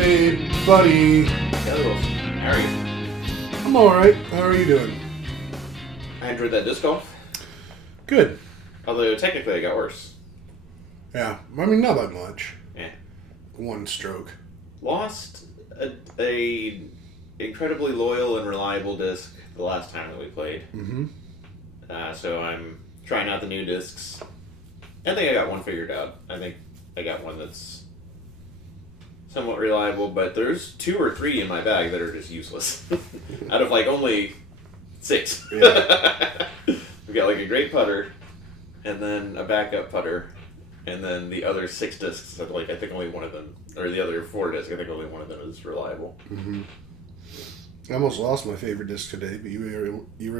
Hey, buddy. Kelly Wilson, how are you? I'm alright. How are you doing? I enjoyed that disc golf. Good. Although technically it got worse. Yeah. I mean, not by much. Yeah. One stroke. Lost a incredibly loyal and reliable disc the last time that we played. Mm-hmm. So I'm trying out the new discs. I think I got one figured out. I think I got one that's somewhat reliable, but there's 2 or 3 in my bag that are just useless. Out of like only 6. Yeah. We got like a great putter, and then a backup putter, and then the other 6 discs. Like I think only one of them, or the other 4 discs. I think only one of them is reliable. Mm-hmm. I almost lost my favorite disc today, but you were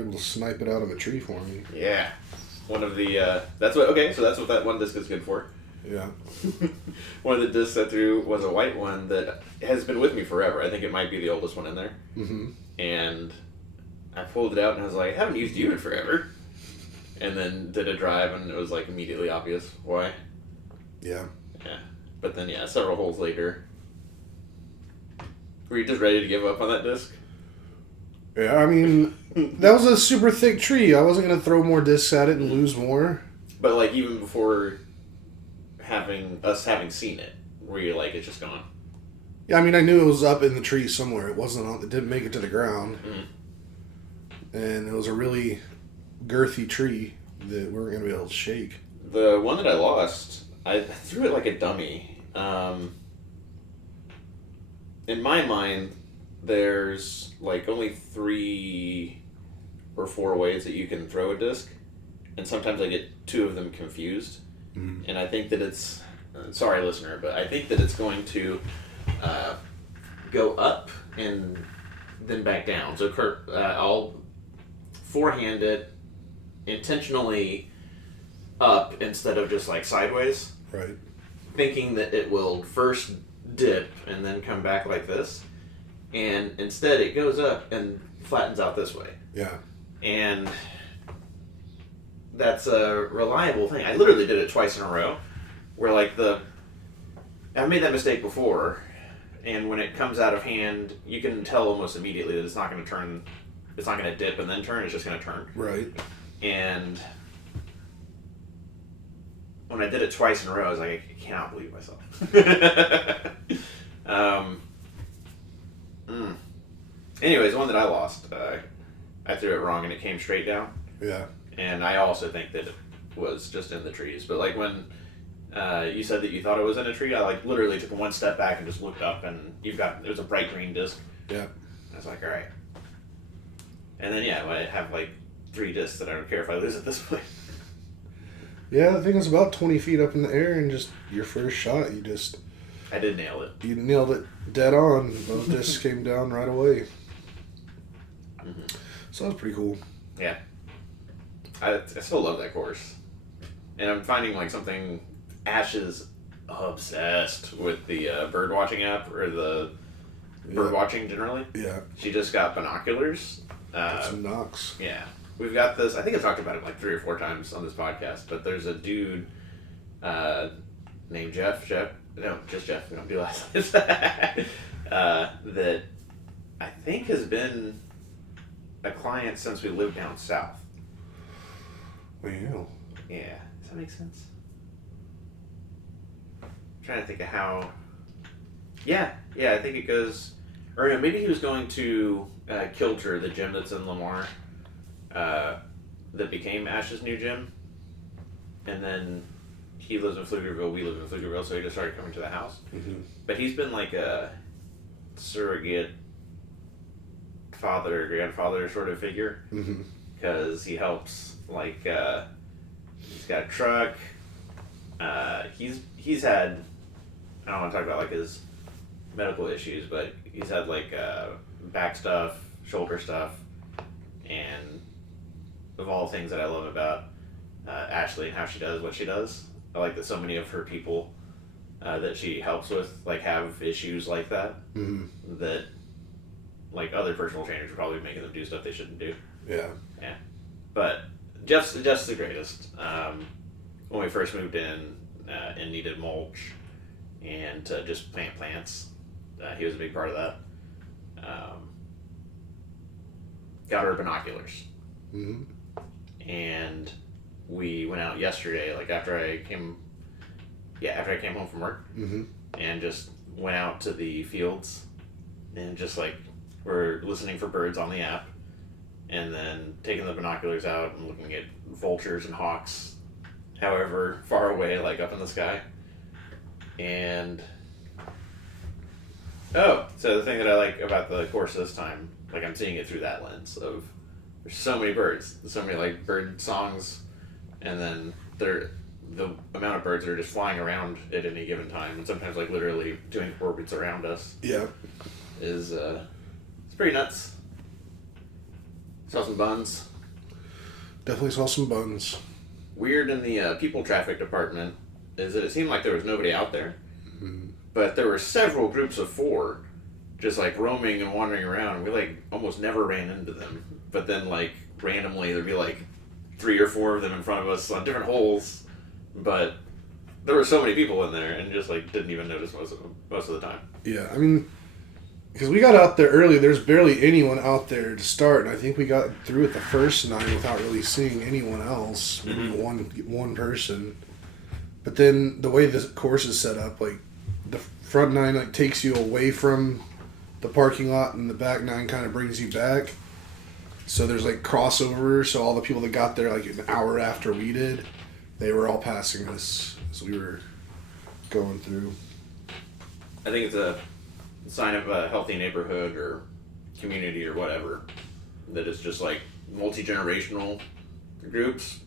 able to snipe it out of a tree for me. Yeah, one of the that's what that one disc is good for. Yeah. One of the discs I threw was a white one that has been with me forever. I think it might be the oldest one in there. Mm-hmm. And I pulled it out and I was like, I haven't used you in forever. And then did a drive and it was like immediately obvious why. Yeah. Yeah. But then several holes later. Were you just ready to give up on that disc? Yeah, I mean, that was a super thick tree. I wasn't going to throw more discs at it and lose more. But like even before having seen it, were you like, it's just gone? Yeah, I mean, I knew it was up in the tree somewhere. It didn't make it to the ground. Mm. And it was a really girthy tree that we weren't going to be able to shake. The one that I lost, I threw it like a dummy. In my mind, there's like only 3 or 4 ways that you can throw a disc, and sometimes I get 2 of them confused. Mm. And I think that it's, sorry listener, but I think that it's going to go up and then back down. So I'll forehand it intentionally up instead of just like sideways. Right. Thinking that it will first dip and then come back like this. And instead it goes up and flattens out this way. Yeah. And that's a reliable thing. I literally did it twice in a row, where like I've made that mistake before, and when it comes out of hand, you can tell almost immediately that it's not going to turn, it's not going to dip and then turn, it's just going to turn. Right. And when I did it twice in a row, I was like, I cannot believe myself. Anyways, the one that I lost, I threw it wrong and it came straight down. Yeah. And I also think that it was just in the trees. But like when you said that you thought it was in a tree, I like literally took one step back and just looked up, and it was a bright green disc. Yeah. I was like, all right. And then I have like 3 discs that I don't care if I lose at this point. Yeah, the thing is about 20 feet up in the air, and just your first shot, I did nail it. You nailed it dead on. Both discs came down right away. Mm-hmm. So that was pretty cool. Yeah. I still love that course. And I'm finding like something, Ash is obsessed with the bird watching app, or the bird watching generally. Yeah. She just got binoculars. Some knocks. Yeah. We've got this, I think I've talked about it like 3 or 4 times on this podcast, but there's a dude named Jeff, no, just Jeff, we don't do last names, that I think has been a client since we lived down south. Wow. Yeah. Does that make sense? I'm trying to think of how. Yeah, I think it goes. Or no, maybe he was going to Kilter, the gym that's in Lamar, that became Ash's new gym. And then he lives in Pflugerville, we live in Pflugerville, so he just started coming to the house. Mm-hmm. But he's been like a surrogate father, grandfather sort of figure. Mm-hmm. Because he helps, like, he's got a truck, he's had, I don't want to talk about, like, his medical issues, but he's had, like, back stuff, shoulder stuff, and of all things that I love about Ashley and how she does what she does, I like that so many of her people that she helps with, like, have issues like that, that, like, other personal trainers would probably be making them do stuff they shouldn't do. Yeah. Yeah. But Jeff's the greatest. When we first moved in and needed mulch and to just plant plants, he was a big part of that. Got her binoculars. Mm-hmm. And we went out yesterday, like after I came home from work, Mm-hmm. and just went out to the fields, and just like we're listening for birds on the app, and then taking the binoculars out and looking at vultures and hawks, however far away, like up in the sky. And so the thing that I like about the course this time, like I'm seeing it through that lens of there's so many birds, so many like bird songs, and then the amount of birds that are just flying around at any given time, and sometimes like literally doing orbits around us Yeah. is it's pretty nuts. Saw some buns. Definitely saw some buns. Weird in the people traffic department is that it seemed like there was nobody out there, but there were several groups of 4 just like roaming and wandering around, and we like almost never ran into them. But then like randomly there'd be like 3 or 4 of them in front of us on different holes, but there were so many people in there and just like didn't even notice most of the time. Yeah, I mean, because we got out there early, there's barely anyone out there to start, and I think we got through it the first 9 without really seeing anyone else, maybe one person. But then the way the course is set up, like the front 9 like takes you away from the parking lot, and the back 9 kind of brings you back. So there's like crossover. So all the people that got there like an hour after we did, they were all passing us as we were going through. I think it's a sign of a healthy neighborhood or community or whatever, that it's just like multi-generational groups.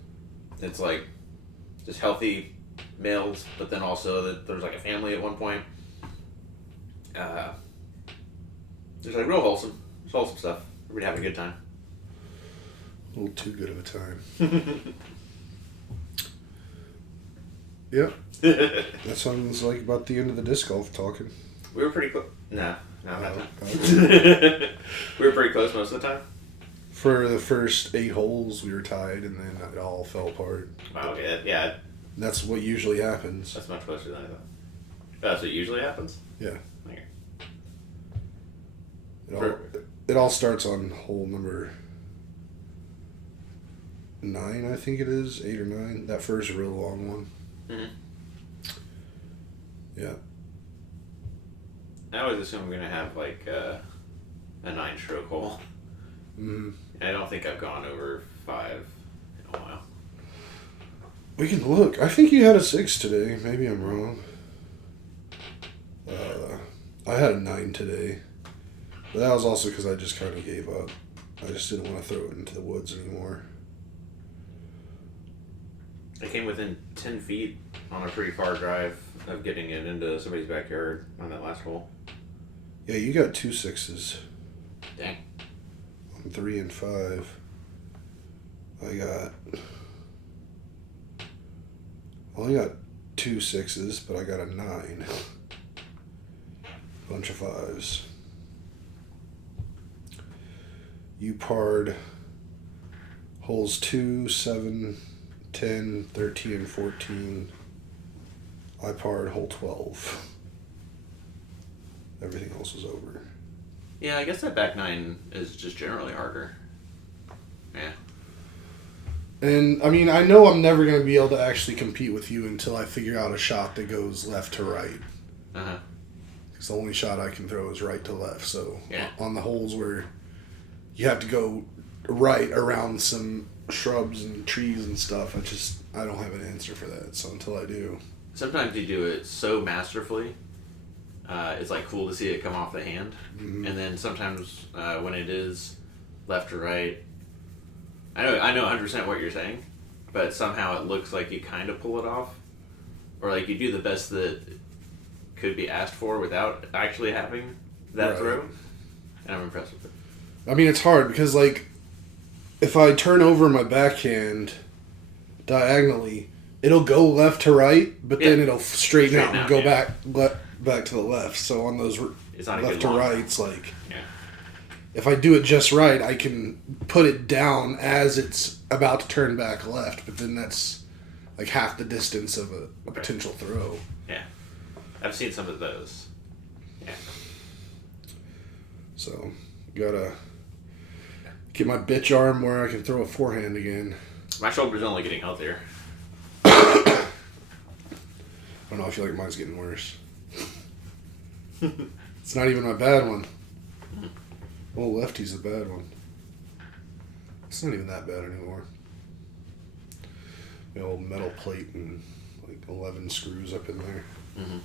It's like just healthy males, but then also that there's like a family at one point. There's like real wholesome stuff. Everybody having a good time. A little too good of a time. Yep. That sounds like about the end of the disc golf talking. We were pretty close. No, not Oh, that. We were pretty close most of the time. For the first 8 holes, we were tied, and then it all fell apart. Wow, okay, yeah, That's what usually happens. that's much closer than I thought. That's what usually happens? Yeah. Okay. It all starts on hole number 9, I think it is, 8 or 9. That first real long one. Mm-hmm. Yeah. I always assume we're going to have like a 9-stroke hole. Mm-hmm. I don't think I've gone over 5 in a while. We can look. I think you had a 6 today. Maybe I'm wrong. I had a 9 today. But that was also because I just kind of gave up. I just didn't want to throw it into the woods anymore. I came within 10 feet on a pretty far drive of getting it into somebody's backyard on that last hole. Yeah, you got 2 6s. Dang. I'm 3 and 5. I only got 2 6s, but I got a 9. Bunch of 5s. You parred holes 2, 7, 10, 13, and 14. I parred hole 12. Everything else was over. Yeah, I guess that back 9 is just generally harder. Yeah. And, I mean, I know I'm never going to be able to actually compete with you until I figure out a shot that goes left to right. Uh-huh. Because the only shot I can throw is right to left. So, Yeah. on the holes where you have to go right around some shrubs and trees and stuff, I don't have an answer for that. So, until I do. Sometimes you do it so masterfully, it's like cool to see it come off the hand. Mm-hmm. And then sometimes when it is left to right, I know 100% what you're saying, but somehow it looks like you kind of pull it off, or like you do the best that could be asked for without actually having that Right. throw. And I'm impressed with it. I mean, it's hard because, like, if I turn over my backhand diagonally, it'll go left to right, but then it'll straighten out and go back to the left. So on those It's not a left good to long rights, like, Yeah. if I do it just right, I can put it down as it's about to turn back left, but then that's like half the distance of a potential throw. Yeah. I've seen some of those. Yeah. So, gotta get my bitch arm where I can throw a forehand again. My shoulder's only getting healthier. I don't know, I feel like mine's getting worse. It's not even my bad one. Oh, lefty's the bad one. It's not even that bad anymore. The old metal plate and like 11 screws up in there. Mm-hmm.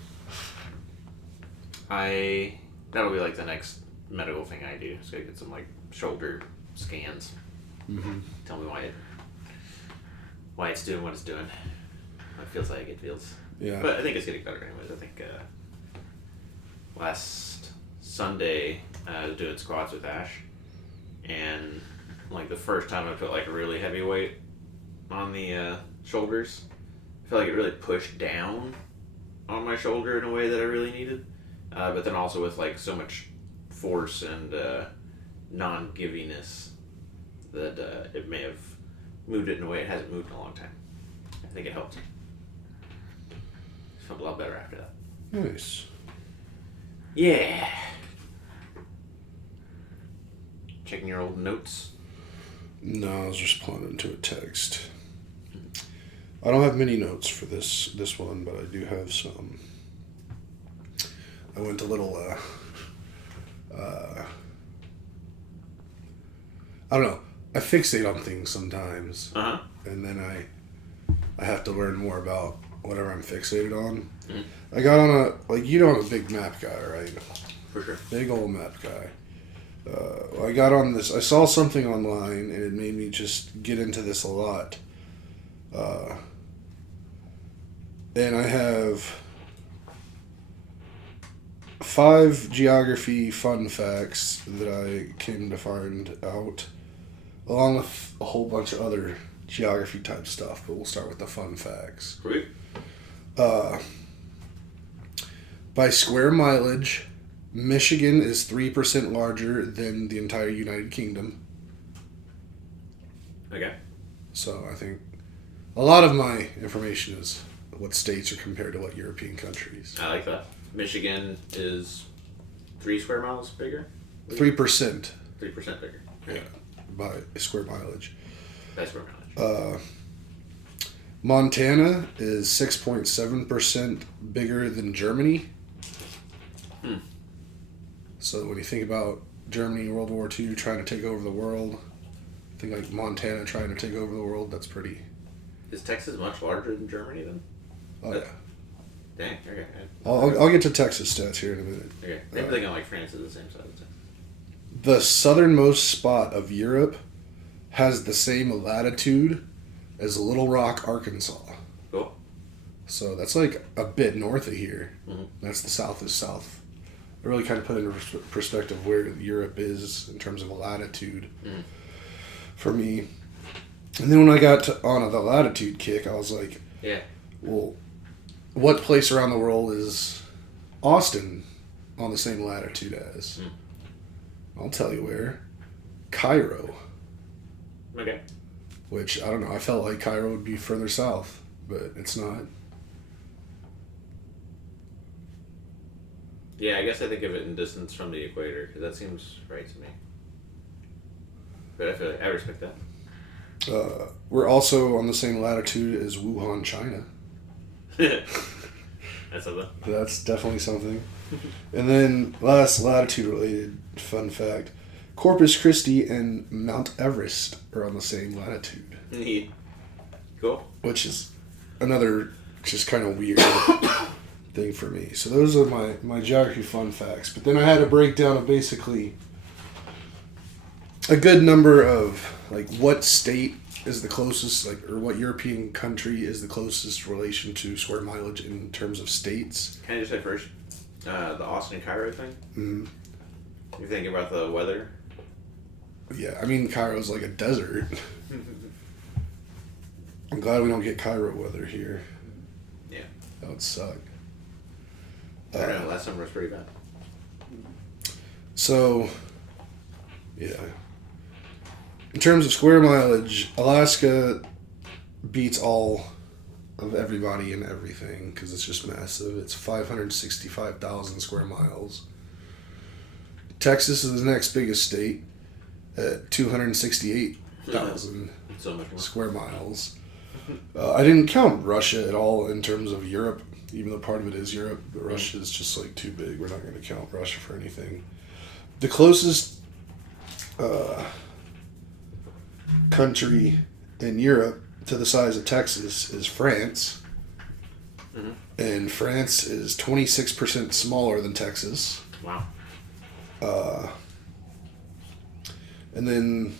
That'll be like the next medical thing I do. So I get some like shoulder scans. Mm-hmm. Tell me why it's doing what it's doing. It feels like it feels. Yeah. But I think it's getting better anyways. I think last Sunday I was doing squats with Ash, and like the first time I put like a really heavy weight on the shoulders, I feel like it really pushed down on my shoulder in a way that I really needed. But then also with like so much force and non-giviness that it may have moved it in a way it hasn't moved in a long time. I think it helped. Felt a lot better after that. Nice. Yeah. Checking your old notes. No, I was responding to a text. I don't have many notes for this one, but I do have some. I went a little, I don't know. I fixate on things sometimes, and then I have to learn more about whatever I'm fixated on. Mm. I got on I'm a big map guy, right? For sure. Big old map guy. I got on this. I saw something online, and it made me just get into this a lot. And I have 5 geography fun facts that I came to find out, along with a whole bunch of other geography type stuff. But we'll start with the fun facts. Great. By square mileage, Michigan is 3% larger than the entire United Kingdom. Okay. So I think a lot of my information is what states are compared to what European countries. I like that. Michigan is 3 square miles bigger? 3%. 3% bigger. Yeah, by square mileage. By square mileage. Montana is 6.7% bigger than Germany. So when you think about Germany, World War II, trying to take over the world, I think like Montana trying to take over the world, that's pretty... Is Texas much larger than Germany then? Oh, yeah. Dang, okay. I'll get to Texas stats here in a minute. Okay. Maybe thinking like France is the same size. The southernmost spot of Europe has the same latitude as Little Rock, Arkansas. Cool. So that's like a bit north of here. Mm-hmm. That's the south of south. I really kind of put into perspective where Europe is in terms of latitude for me. And then when I got on the latitude kick, I was like, yeah. Well, what place around the world is Austin on the same latitude as? I'll tell you where. Cairo. Okay. Which, I don't know, I felt like Cairo would be further south, but it's not. Yeah, I guess I think of it in distance from the equator, because that seems right to me. But I feel like I respect that. We're also on the same latitude as Wuhan, China. That's something. That's definitely something. And then, last latitude-related fun fact. Corpus Christi and Mount Everest are on the same latitude. Neat. Cool. Which is another just kind of weird thing for me. So those are my geography fun facts. But then I had a breakdown of basically a good number of like what state is the closest, like, or what European country is the closest relation to square mileage in terms of states. Can I just say first, the Austin Cairo thing? Mm-hmm. You're thinking about the weather? Yeah, I mean, Cairo's like a desert. I'm glad we don't get Cairo weather here. Yeah. That would suck. I don't know, last summer was pretty bad. So, yeah. In terms of square mileage, Alaska beats all of everybody and everything because it's just massive. It's 565,000 square miles. Texas is the next biggest state at 268,000 So much more. square miles. I didn't count Russia at all in terms of Europe, even though part of it is Europe, but Russia is just like too big. We're not going to count Russia for anything. The closest country in Europe to the size of Texas is France. Mm-hmm. And France is 26% smaller than Texas. Wow. And then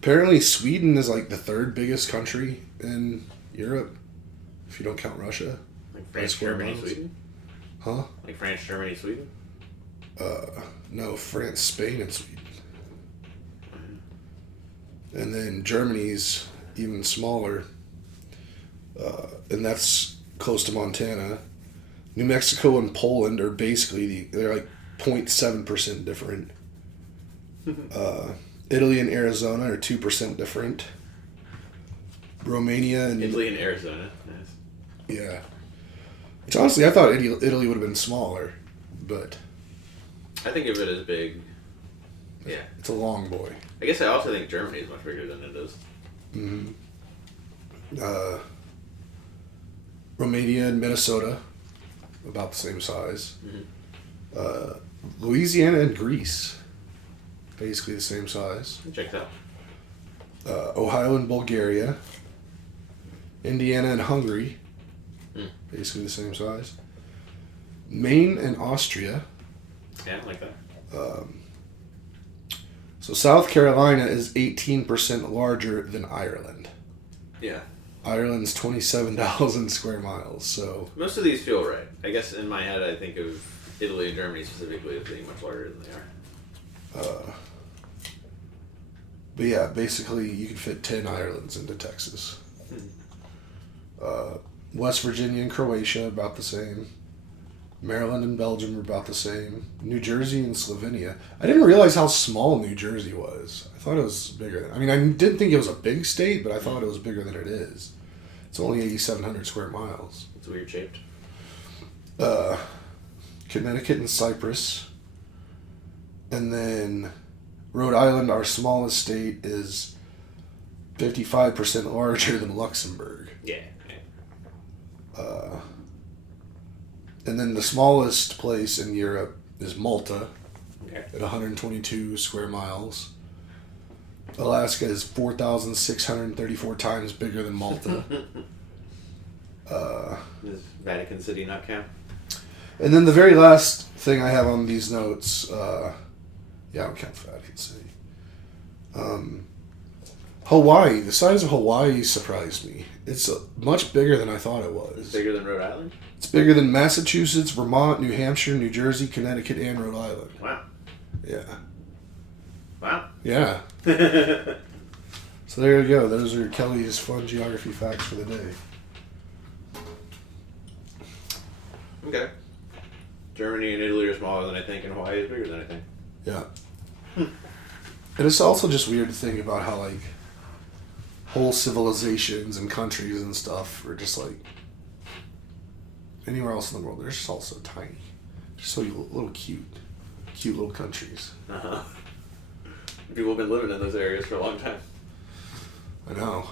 apparently Sweden is like the third biggest country in Europe, if you don't count Russia. Like France, square Germany, miles. Sweden? Huh? Like France, Germany, Sweden? No, France, Spain, and Sweden. And then Germany's even smaller, and that's close to Montana. New Mexico and Poland are basically they're like 0.7% different. Italy and Arizona are 2% different. Romania and Italy and Arizona. Nice. yeah. Which honestly, I thought Italy would have been smaller, but I think of it as big. Yeah. it's a long boy. I guess I also think Germany is much bigger than it is. Mm-hmm. Romania and Minnesota, about the same size. Mm-hmm. Louisiana and Greece, basically the same size. Check it out. Ohio and Bulgaria. Indiana and Hungary, basically the same size. Maine and Austria. Yeah, I like that. So South Carolina is 18% larger than Ireland. Yeah. Ireland's 27,000 square miles, so... Most of these feel right. I guess in my head I think of Italy and Germany specifically as being much larger than they are. But yeah, basically you could fit 10 Irelands into Texas. West Virginia and Croatia, about the same. Maryland and Belgium are about the same. New Jersey and Slovenia. I didn't realize how small New Jersey was. I thought it was bigger. I mean, I didn't think it was a big state, but I thought it was bigger than it is. It's only 8,700 square miles. It's weird shaped. Connecticut and Cyprus. And then Rhode Island, our smallest state, is 55% larger than Luxembourg. Yeah. And then the smallest place in Europe is Malta Okay. at 122 square miles. Alaska is 4,634 times bigger than Malta. Does Vatican City not count? And then the very last thing I have on these notes, I don't count Vatican City. Hawaii, the size of Hawaii surprised me. It's much bigger than I thought it was. Bigger than Rhode Island? It's bigger than Massachusetts, Vermont, New Hampshire, New Jersey, Connecticut, and Rhode Island. Wow. Yeah. Wow. Yeah. So there you go. Those are Kelly's fun geography facts for the day. Okay. Germany and Italy are smaller than I think, and Hawaii is bigger than I think. Yeah. And it's also just weird to think about how, like, whole civilizations and countries and stuff are just, like, anywhere else in the world, they're just all so tiny. They're so little cute. Cute little countries. Uh-huh. People have been living in those areas for a long time. I know.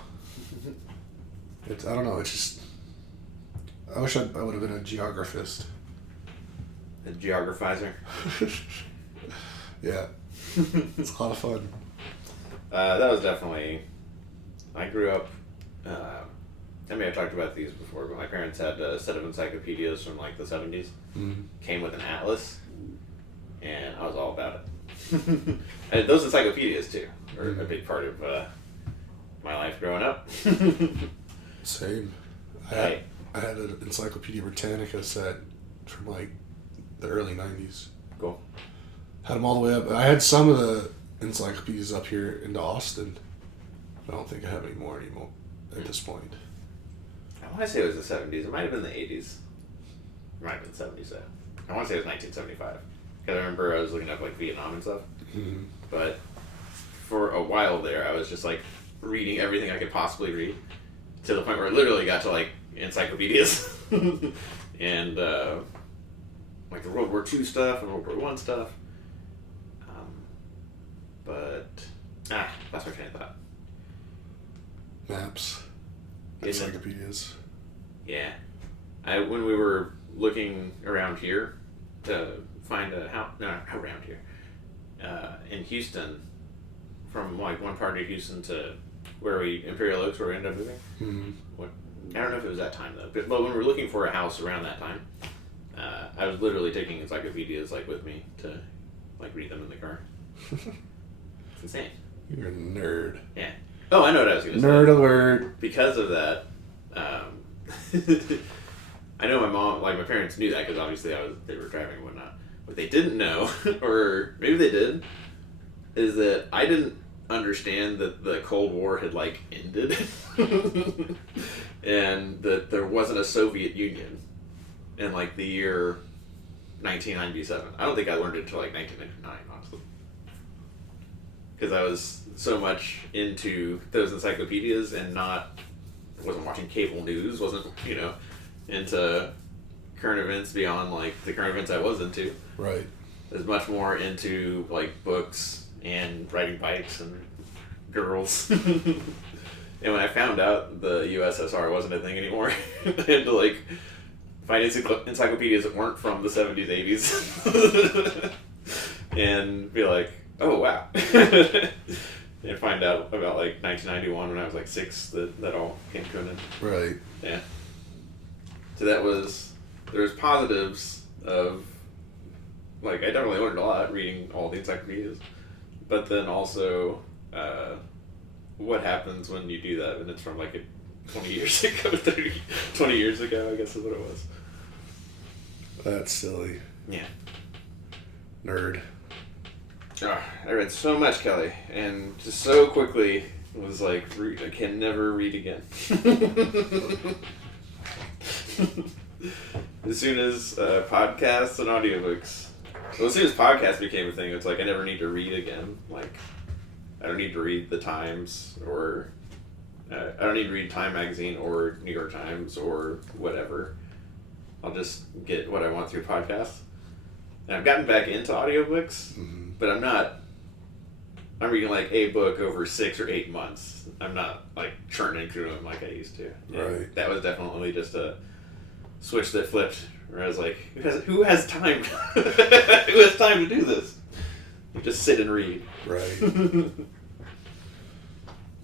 I don't know, it's just... I wish I would have been a geographist. A geographizer. Yeah. It's a lot of fun. That was definitely... I grew up... I mean, I talked about these before, but my parents had a set of encyclopedias from, like, the 70s. Mm-hmm. Came with an atlas, and I was all about it. And those encyclopedias, too, were a big part of my life growing up. Same. I had an Encyclopedia Britannica set from, like, the early 90s. Cool. Had them all the way up. I had some of the encyclopedias up here into Austin. I don't think I have any more anymore at this point. I want to say it was the 70s. It might have been the 80s. It might have been 70s, though. I want to say it was 1975. Because I remember I was looking up, like, Vietnam and stuff. Mm-hmm. But for a while there, I was just, like, reading everything I could possibly read. To the point where I literally got to, like, encyclopedias. And, like, the World War II stuff and World War I stuff. That's my train of thought. Maps. Yeah. Encyclopedias. Yeah. When we were looking around here to find a house, no, not around here, in Houston, from like one part of Houston to Imperial Oaks, where we ended up moving. Mm-hmm. I don't know if it was that time though, but when we were looking for a house around that time, I was literally taking encyclopedias like with me to like read them in the car. It's insane. You're a nerd. Yeah. Oh, I know what I was going to say. Nerd alert. Because of that, I know my mom, like my parents knew that because obviously they were driving and whatnot. What they didn't know, or maybe they did, is that I didn't understand that the Cold War had like ended, and that there wasn't a Soviet Union in like the year 1997. I don't think I learned it until like 1999, honestly, because I was so much into those encyclopedias and wasn't watching cable news, wasn't into current events beyond like the current events I was into. Right. I was much more into like books and riding bikes and girls. And when I found out the USSR wasn't a thing anymore, I had to like find encyclopedias that weren't from the 70s, 80s, and be like, oh wow. And find out about like 1991 when I was like 6 that all came to an end. Right. Yeah. So there was positives of, like, I definitely learned a lot reading all the encyclopedias, but then also what happens when you do that and it's from like 20 years ago, 20 years ago, I guess is what it was. That's silly. Yeah. Nerd. Oh, I read so much, Kelly, and just so quickly was like, I can never read again. As soon as podcasts and audiobooks, as soon as podcasts became a thing, it's like I never need to read again. Like, I don't need to read the Times or I don't need to read Time Magazine or New York Times or whatever. I'll just get what I want through podcasts. And I've gotten back into audiobooks, but I'm reading like a book over 6 or 8 months. I'm not like churning through them like I used to. Right. That was definitely just a switch that flipped where I was like, who has time? Who has time to do this? You just sit and read. Right.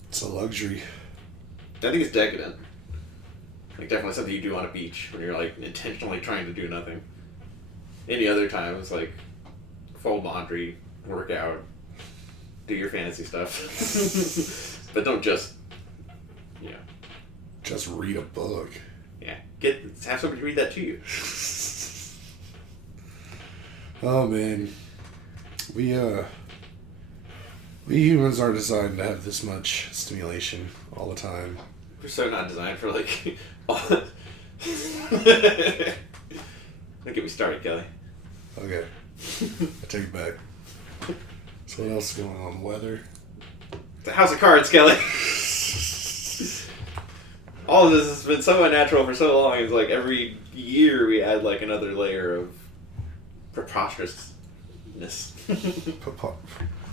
It's a luxury. I think it's decadent. Like definitely something you do on a beach when you're like intentionally trying to do nothing. Any other time it's like fold laundry, work out, do your fantasy stuff. But don't just just read a book. Yeah. Have somebody read that to you. Oh man. We humans are designed to have this much stimulation all the time. We're so not designed for like Don't get me started, Kelly. Okay. I take it back. So what else is going on? Weather? It's a house of cards, Kelly. All of this has been so unnatural for so long. It's like every year we add like another layer of preposterousness.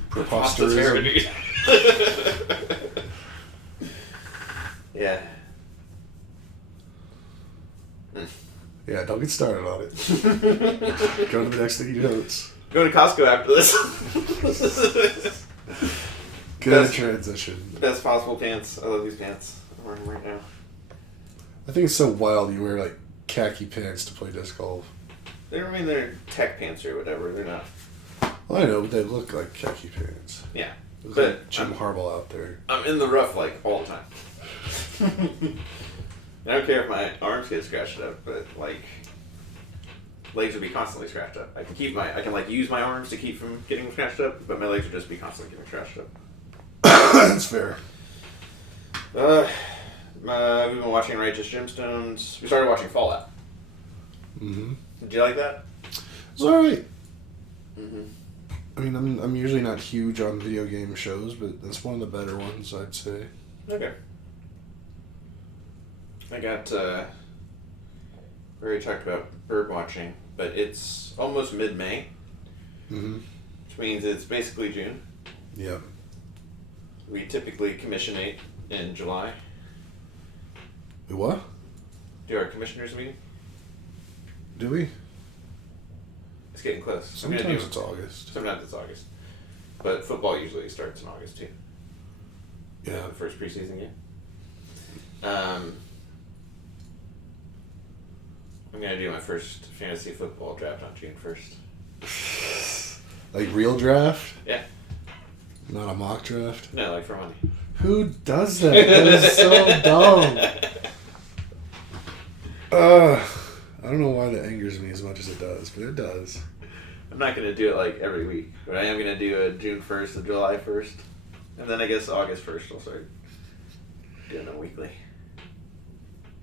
Preposterous. Yeah. Yeah, don't get started on it. Go to the next thing you notes. Going to Costco after this. Good transition. Best possible pants. I love these pants. I'm wearing them right now. I think it's so wild you wear like khaki pants to play disc golf. They're tech pants or whatever. They're not. Well, I know, but they look like khaki pants. Yeah. Look But like Jim Harbaugh out there. I'm in the rough like all the time. I don't care if my arms get scratched up, but like legs would be constantly scratched up. I can like use my arms to keep from getting scratched up, but my legs would just be constantly getting scratched up. That's fair. We've been watching Righteous Gemstones. We started watching Fallout. Mm-hmm. Did you like that? It's alright. Mm-hmm. I mean, I'm usually not huge on video game shows, but it's one of the better ones, I'd say. Okay. I got, we already talked about bird watching, but it's almost mid-May, Mm-hmm. which means it's basically June. Yep. We typically commissionate in July. Wait, what? Do our commissioners meeting? Do we? It's getting close. Sometimes it's August. Sometimes it's August. But football usually starts in August too. Yeah. The first preseason game. I'm going to do my first fantasy football draft on June 1st. Like real draft? Yeah. Not a mock draft? No, like for money. Who does that? That is so dumb. I don't know why that angers me as much as it does, but it does. I'm not going to do it like every week, but I am going to do a June 1st and July 1st. And then I guess August 1st I'll start doing them weekly.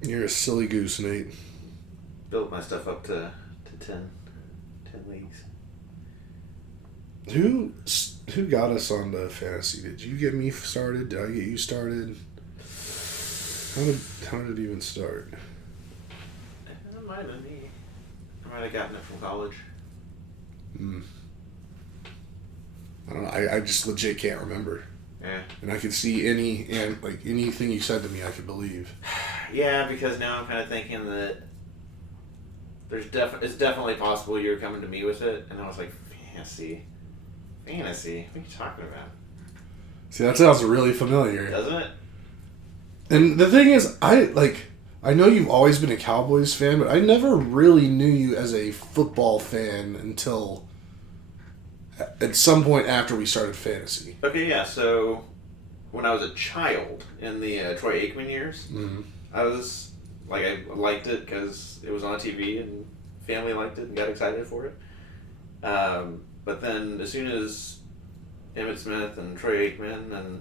You're a silly goose, Nate. Build my stuff up to 10 leagues. Who got us on the fantasy? Did you get me started? Did I get you started? How did it even start? It might have been me. I might have gotten it from college. I don't know. I just legit can't remember. Yeah. And I could see anything you said to me, I could believe. Yeah, because now I'm kind of thinking that it's definitely possible you're coming to me with it, and I was like, fantasy. What are you talking about? See, that sounds really familiar. Doesn't it? And the thing is, I know you've always been a Cowboys fan, but I never really knew you as a football fan until at some point after we started fantasy. Okay, yeah. So when I was a child in the Troy Aikman years, I was like, I liked it because it was on TV and family liked it and got excited for it. But then as soon as Emmitt Smith and Troy Aikman, and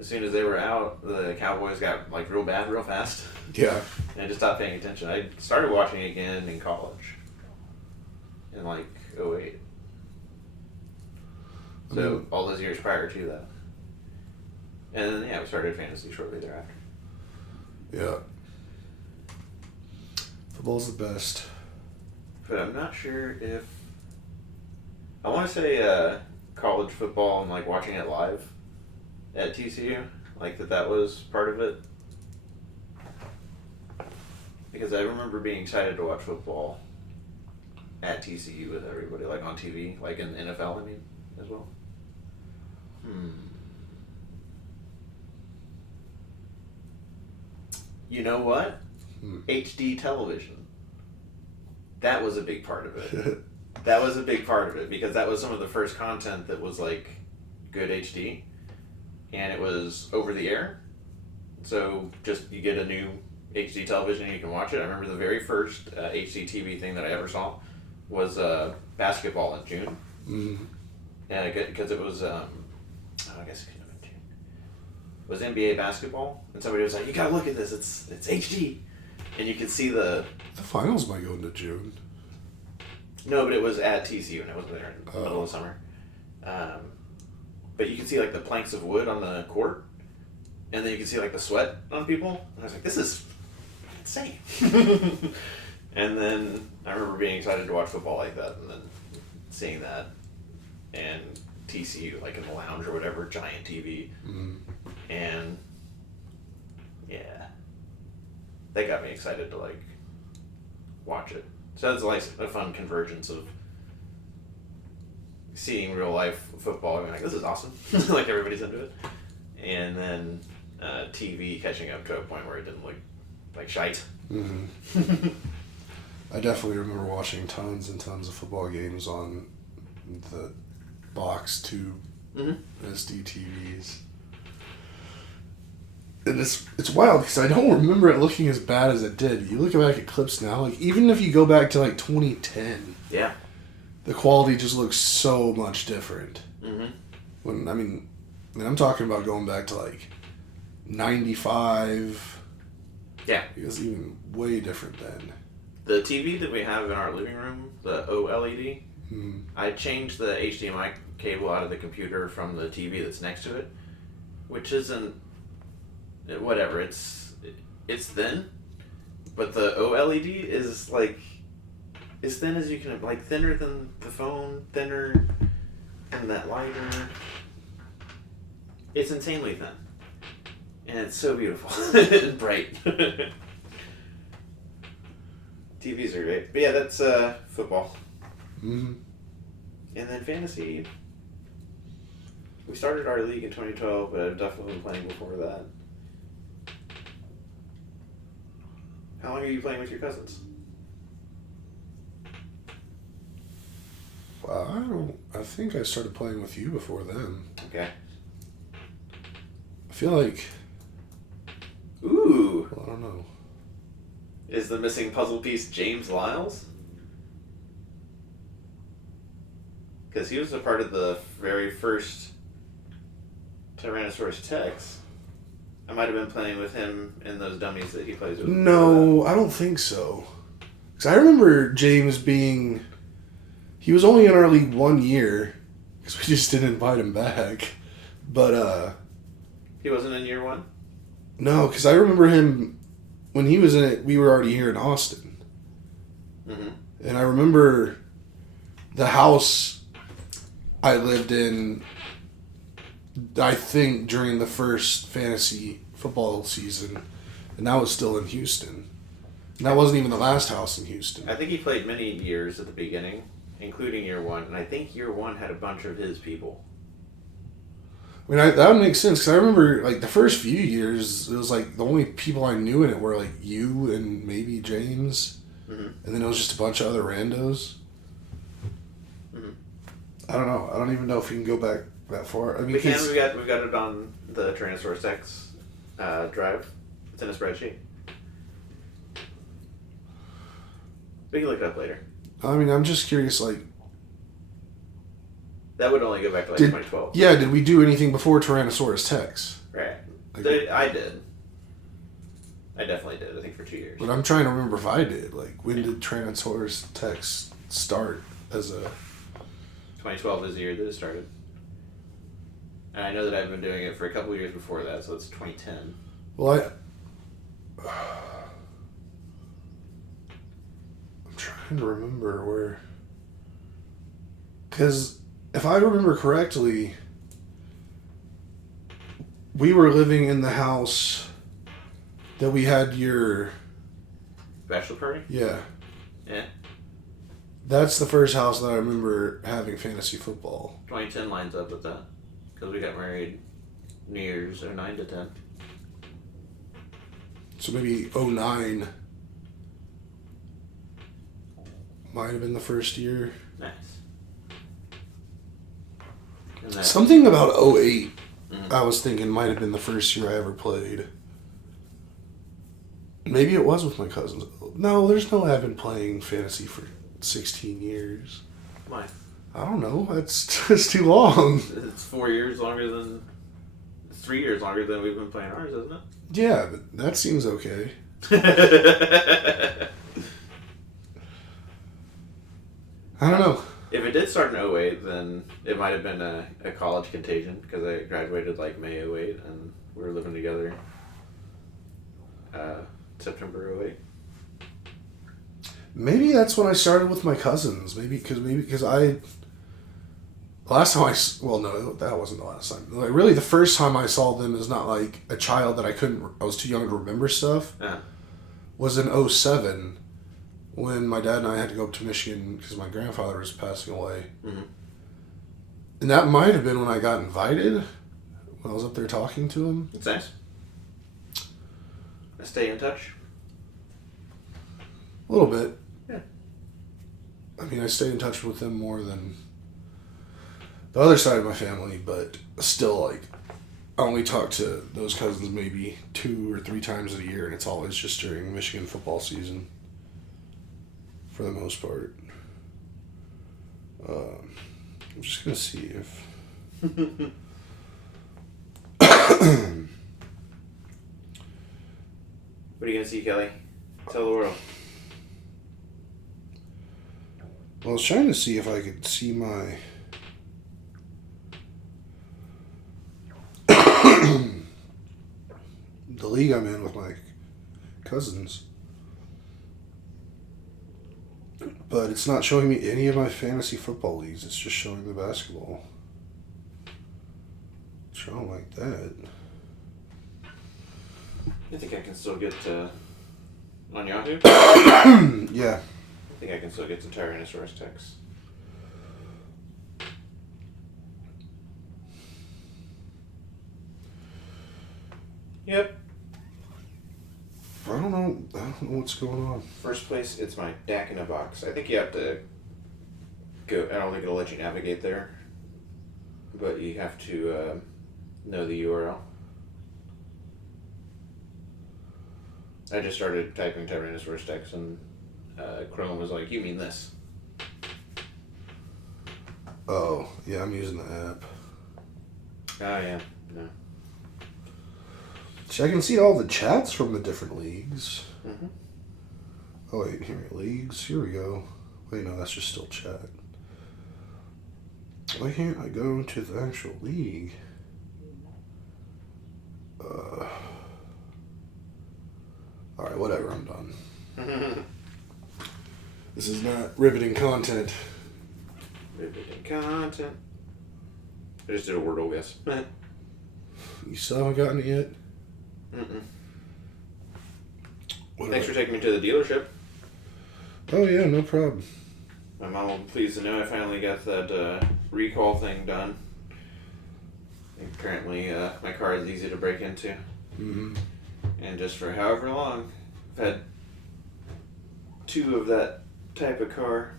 as soon as they were out, the Cowboys got like real bad real fast. Yeah. And I just stopped paying attention. I started watching it again in college. In like 2008. So all those years prior to that. And then we started fantasy shortly thereafter. Yeah. Football's the best. But I'm not sure if I want to say college football and like watching it live at TCU, like that was part of it. Because I remember being excited to watch football at TCU with everybody, like on TV, like in the NFL, I mean, as well. You know what? HD television. That was a big part of it. That was a big part of it because that was some of the first content that was like good HD, and it was over the air. So just you get a new HD television and you can watch it. I remember the very first HD TV thing that I ever saw was basketball in June. And because it was, I guess it could have been June. It was NBA basketball, and somebody was like, "You gotta look at this. It's HD," and you could see the finals might go into June. No, but it was at TCU, and it was there in the middle of summer. But you could see like the planks of wood on the court, and then you could see like the sweat on people. And I was like, "This is insane." And then I remember being excited to watch football like that, and then seeing that, and TCU like in the lounge or whatever, giant TV, and yeah, that got me excited to like watch it. So that's like a fun convergence of seeing real life football and being like, this is awesome. Like everybody's into it. And then TV catching up to a point where it didn't look like shite. I definitely remember watching tons and tons of football games on the box tube SD TVs. And it's wild because I don't remember it looking as bad as it did. You look back at clips now, like even if you go back to like 2010, the quality just looks so much different. When I'm talking about going back to like 95. Yeah, it was even way different then. The TV that we have in our living room, the OLED, I changed the HDMI cable out of the computer from the TV that's next to it, which isn't. Whatever, it's thin, but the OLED is like as thin as you can, like thinner than the phone, thinner and that lighter. It's insanely thin. And it's so beautiful. And bright. TVs are great. But yeah, that's football. Mm-hmm. And then fantasy. We started our league in 2012, but I've definitely been playing before that. How long are you playing with your cousins? I think I started playing with you before then. Okay. I feel like... Ooh. Well, I don't know. Is the missing puzzle piece James Lyles? Because he was a part of the very first Tyrannosaurus Tex. I might have been playing with him in those dummies that he plays with. No, I don't think so. Because I remember James being... He was only in our league 1 year. Because we just didn't invite him back. But, He wasn't in year one? no, because I remember him... When he was in it, we were already here in Austin. Mm-hmm. And I remember the house I lived in, I think, during the first fantasy football season. And that was still in Houston. And that wasn't even the last house in Houston. I think he played many years at the beginning, including year one. And I think year one had a bunch of his people. I mean, that would make sense, because I remember, like, the first few years, it was, like, the only people I knew in it were, like, you and maybe James. Mm-hmm. And then it was just a bunch of other randos. Mm-hmm. I don't know. I don't even know if we can go back that far. I mean, We can. We've got it on the Tyrannosaurus Tex drive. It's in a spreadsheet. We can look it up later. I mean, I'm just curious, like... That would only go back to, like, 2012. Yeah, did we do anything before Tyrannosaurus Tex? Right. Like, I did. I definitely did, I think, for 2 years. But I'm trying to remember if I did. Like, when did Tyrannosaurus Tex start as a... 2012 is the year that it started. And I know that I've been doing it for a couple of years before that, so it's 2010. Well, I'm trying to remember where... Because if I remember correctly, we were living in the house that we had your... Bachelor party? Yeah. Yeah. That's the first house that I remember having fantasy football. 2010 lines up with that. Because we got married New Year's 09 to 10. So maybe 09 might have been the first year. Nice. And that, Something about 08, I was thinking might have been the first year I ever played. Maybe it was with my cousins. No, there's no way I've been playing fantasy for 16 years. Why? I don't know. That's just too long. It's 4 years longer than... It's 3 years longer than we've been playing ours, isn't Yeah, but that seems okay. it? I don't know. If it did start in 08, then it might have been a college contagion, because I graduated like May 08 and we were living together September 08. Maybe that's when I started with my cousins. Maybe because I... Last time well, no, that wasn't the last time. Like, really, the first time I saw them as not like a child that I was too young to remember stuff, was in 07, when my dad and I had to go up to Michigan because my grandfather was passing away. Mm-hmm. And that might have been when I got invited, when I was up there talking to him. It's nice. I stay in touch. A little bit. Yeah. I mean, I stay in touch with them more than the other side of my family, but still, like, I only talk to those cousins maybe 2 or 3 times a year, and it's always just during Michigan football season, for the most part. I'm just gonna see if... What are you gonna see, Kelly? Tell the world. Well, I was trying to see if I could see my... the league I'm in with my cousins. But it's not showing me any of my fantasy football leagues. It's just showing the basketball. Which wrong like that? I think I can still get on Yahoo. Yeah. I think I can still get to Tyrannosaurus Rex. Yep. I don't know what's going on. First place, it's my DAC in a box. I think you have to go. I don't think it'll let you navigate there, but you have to know the URL. I just started typing Tyrannosaurus Rex and Chrome was like, "You mean this?" Oh, yeah, I'm using the app. Oh yeah, no. See, I can see all the chats from the different leagues. Mm-hmm. Oh, wait, here, leagues. Here we go. Wait, no, that's just still chat. Why can't I go to the actual league? Alright, whatever, I'm done. This is not riveting content. Riveting content. I just did a Wordle guess. You still haven't gotten it yet? Mm-mm. What Thanks for taking me to the dealership. Oh, yeah, no problem. My mom will be pleased to know I finally got that recall thing done. And currently, my car is easy to break into. Mm-hmm. And just for however long, I've had 2 of that type of car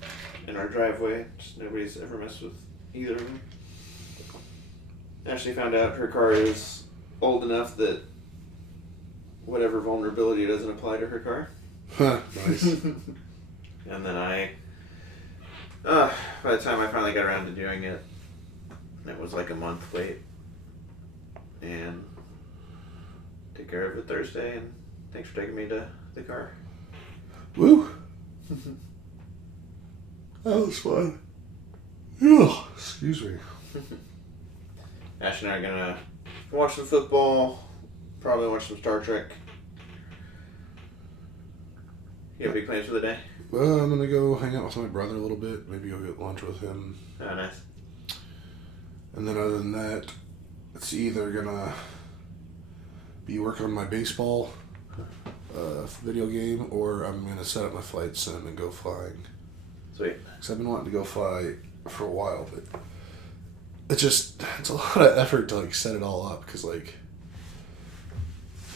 in our driveway. Just nobody's ever messed with either of them. Ashley found out her car is old enough that whatever vulnerability doesn't apply to her car. Huh, nice. And then by the time I finally got around to doing it, it was like a month wait. And took care of it Thursday, and thanks for taking me to the car. Woo! That was fun. Oh, excuse me. Ash and I are gonna watch some football, probably watch some Star Trek. You have big plans for the day? Well, I'm gonna go hang out with my brother a little bit, maybe go get lunch with him. Oh, nice. And then other than that, it's either gonna be working on my baseball video game, or I'm gonna set up my flight sim and go flying. Sweet. Because I've been wanting to go fly for a while, but it's a lot of effort to like set it all up, because like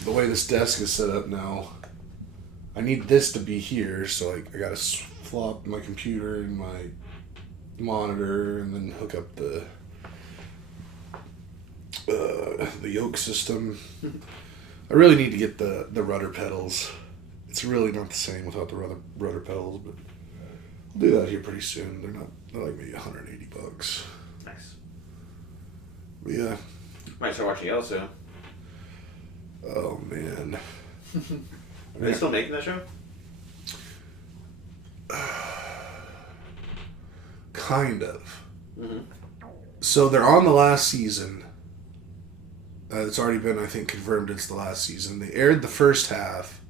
the way this desk is set up now, I need this to be here, so like I gotta flop my computer and my monitor and then hook up the yoke system. I really need to get the rudder pedals. It's really not the same without the rudder pedals, but I'll do that here pretty soon. They're like maybe $180. Nice. But yeah. Might start watching Yellowstone. Oh man. Are they still making that show? Kind of. Mm-hmm. So they're on the last season. It's already been, I think, confirmed it's the last season. They aired the first half,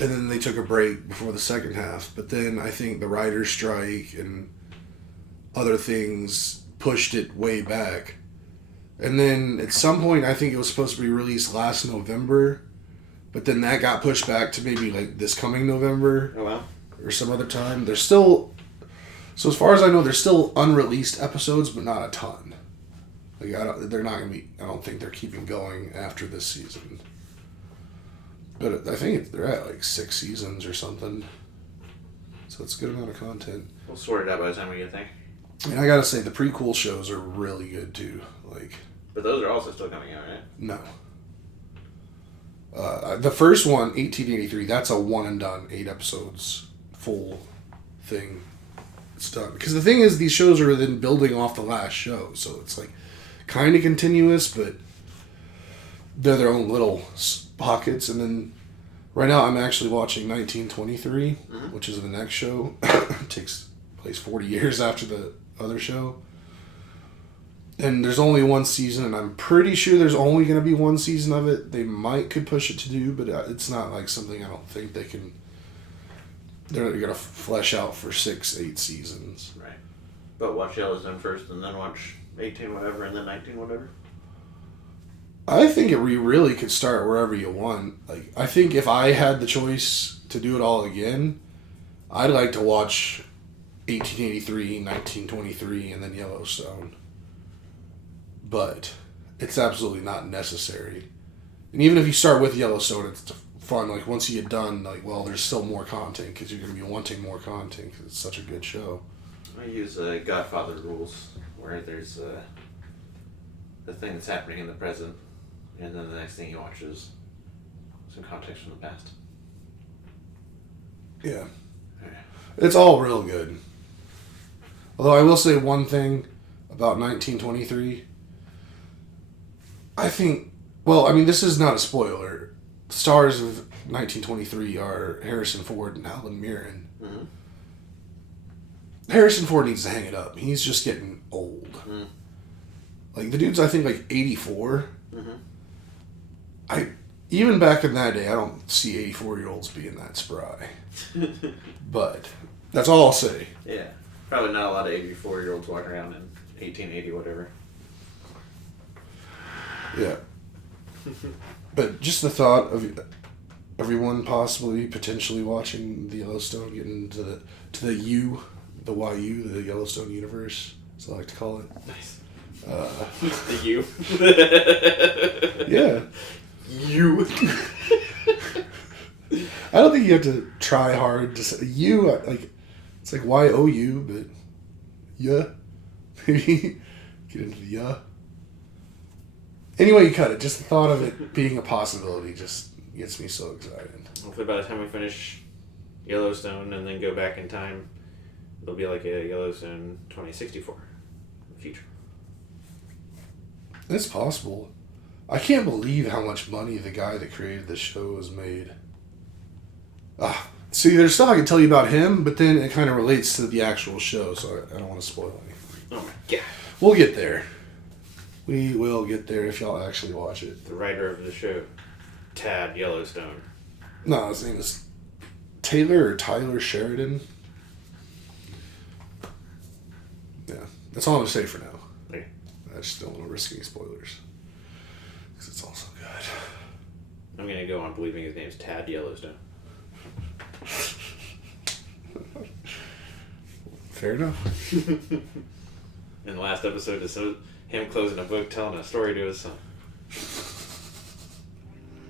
and then they took a break before the second half. But then I think the writer's strike and other things pushed it way back. And then at some point, I think it was supposed to be released last November, but then that got pushed back to maybe like this coming November. Oh, wow. Or some other time. There's still, so as far as I know, there's still unreleased episodes, but not a ton. Like they're not gonna be. I don't think they're keeping going after this season. But I think they're at like 6 seasons or something. So it's a good amount of content. We'll sort it out by the time we get there. And I gotta say, the prequel shows are really good too. Like, But those are also still coming out, right? no. The first one, 1883, that's a one and done, 8 episodes, full thing. It's done. Because the thing is, these shows are then building off the last show, so it's like kind of continuous, but they're their own little pockets. And then right now I'm actually watching 1923, which is the next show. It takes place 40 years after the other show. And there's only 1 season, and I'm pretty sure there's only going to be 1 season of it. They could push it to do, but it's not like something I don't think they can. They're going to flesh out for 6, 8 seasons. Right. But watch Yellowstone first, and then watch 18 whatever, and then 19 whatever. I think we really could start wherever you want. Like, I think if I had the choice to do it all again, I'd like to watch 1883, 1923, and then Yellowstone. But it's absolutely not necessary. And even if you start with Yellowstone, it's fun. Like, once you get done, like, well, there's still more content because you're going to be wanting more content because it's such a good show. I use Godfather rules, where there's the thing that's happening in the present, and then the next thing you watch is some context from the past. Yeah. It's all real good. Although I will say one thing about 1923. I think, well, I mean, this is not a spoiler. The stars of 1923 are Harrison Ford and Helen Mirren. Mm-hmm. Harrison Ford needs to hang it up. He's just getting old. Mm-hmm. Like, the dude's, I think, like 84. Mm-hmm. Even back in that day, I don't see 84-year-olds being that spry. But that's all I'll say. Yeah. Probably not a lot of 84-year-olds walking around in 1880 whatever. Yeah. But just the thought of everyone possibly, potentially watching the Yellowstone, getting to the YU, the Yellowstone universe, as I like to call it. Nice. The you. Yeah. You. I don't think you have to try hard to say you. Like, it's like YOU, but yeah. Maybe get into the yeah. Anyway, you cut it. Just the thought of it being a possibility just gets me so excited. Hopefully by the time we finish Yellowstone and then go back in time, there'll be like a Yellowstone 2064 in the future. It's possible. I can't believe how much money the guy that created this show has made. See, there's stuff I can tell you about him, but then it kind of relates to the actual show, so I don't want to spoil anything. Oh my god. We'll get there. We will get there if y'all actually watch it. The writer of the show, Tad Yellowstone. No, his name is Tyler Sheridan. Yeah, that's all I'm going to say for now. Okay. I just don't want to risk any spoilers. Because it's all so good. I'm going to go on believing his name's Tad Yellowstone. Fair enough. In the last episode is him closing a book telling a story to his son.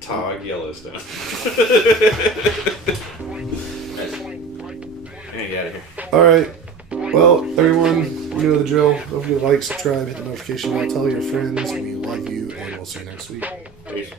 Tog Yellowstone. Nice. I'm gonna get out of here. Alright. Well, everyone, you know the drill. Don't forget to like, subscribe, hit the notification bell, tell your friends. We love you, and we'll see you next week. Peace.